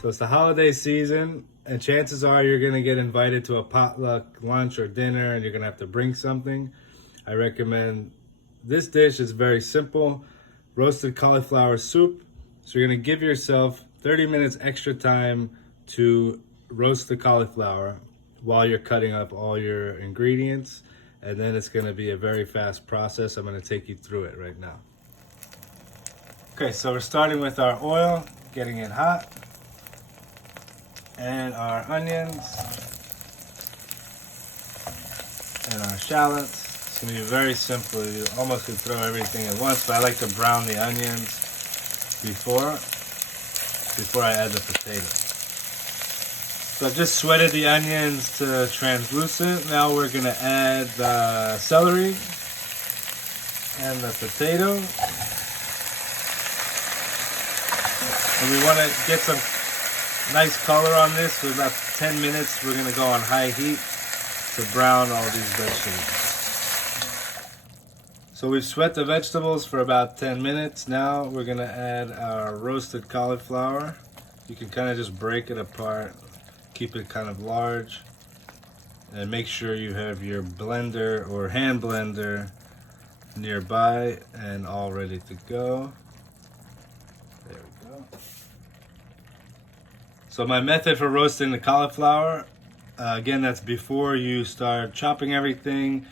So it's the holiday season, and chances are you're gonna get invited to a potluck lunch or dinner, and you're gonna have to bring something. I recommend this dish. Is very simple: roasted cauliflower soup. So you're gonna give yourself 30 minutes extra time to roast the cauliflower while you're cutting up all your ingredients, and then it's gonna be a very fast process. I'm gonna take you through it right now. Okay, so we're starting with our oil, getting it hot, and our onions, and our shallots. It's gonna be very simple. You almost can throw everything at once, but I like to brown the onions before I add the potatoes. So I've just sweated the onions to translucent. Now we're gonna add the celery and the potato. And we wanna get some nice color on this. For about 10 minutes, we're gonna go on high heat to brown all these vegetables. So we've sweat the vegetables for about 10 minutes. Now we're gonna add our roasted cauliflower. You can kind of just break it apart, keep it kind of large, and make sure you have your blender or hand blender nearby and all ready to go. There we go. So my method for roasting the cauliflower, again, that's before you start chopping everything.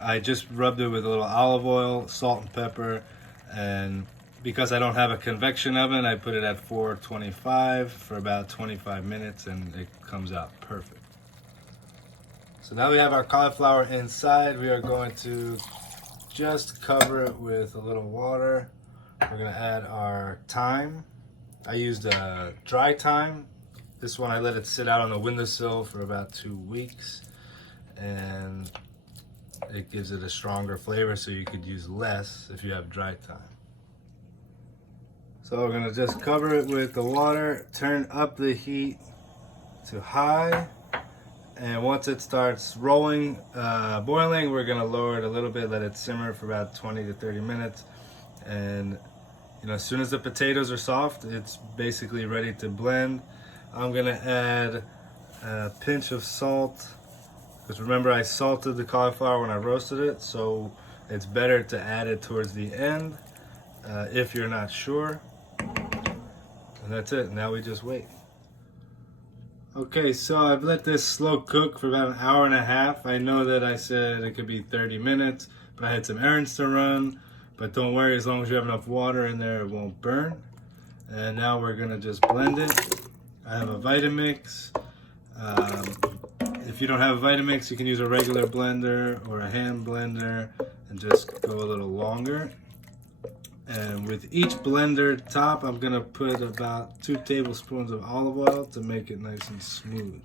I just rubbed it with a little olive oil, salt and pepper, and because I don't have a convection oven, I put it at 425 for about 25 minutes and it comes out perfect. So now we have our cauliflower inside. We are going to just cover it with a little water. We're gonna add our thyme. I used dry thyme. This one I let it sit out on the windowsill for about 2 weeks, and it gives it a stronger flavor, so you could use less if you have dry thyme. So we're gonna just cover it with the water, turn up the heat to high, and once it starts rolling, boiling, we're gonna lower it a little bit, let it simmer for about 20 to 30 minutes. And as soon as the potatoes are soft, it's basically ready to blend. I'm gonna add a pinch of salt, because remember I salted the cauliflower when I roasted it, so it's better to add it towards the end if you're not sure. And that's it. Now we just wait. Okay, so I've let this slow cook for about an hour and a half. I know that I said it could be 30 minutes, but I had some errands to run. But don't worry, as long as you have enough water in there, it won't burn. And now we're gonna just blend it. I have a Vitamix. If you don't have a Vitamix, you can use a regular blender or a hand blender and just go a little longer. And with each blender top, I'm gonna put about 2 tablespoons of olive oil to make it nice and smooth.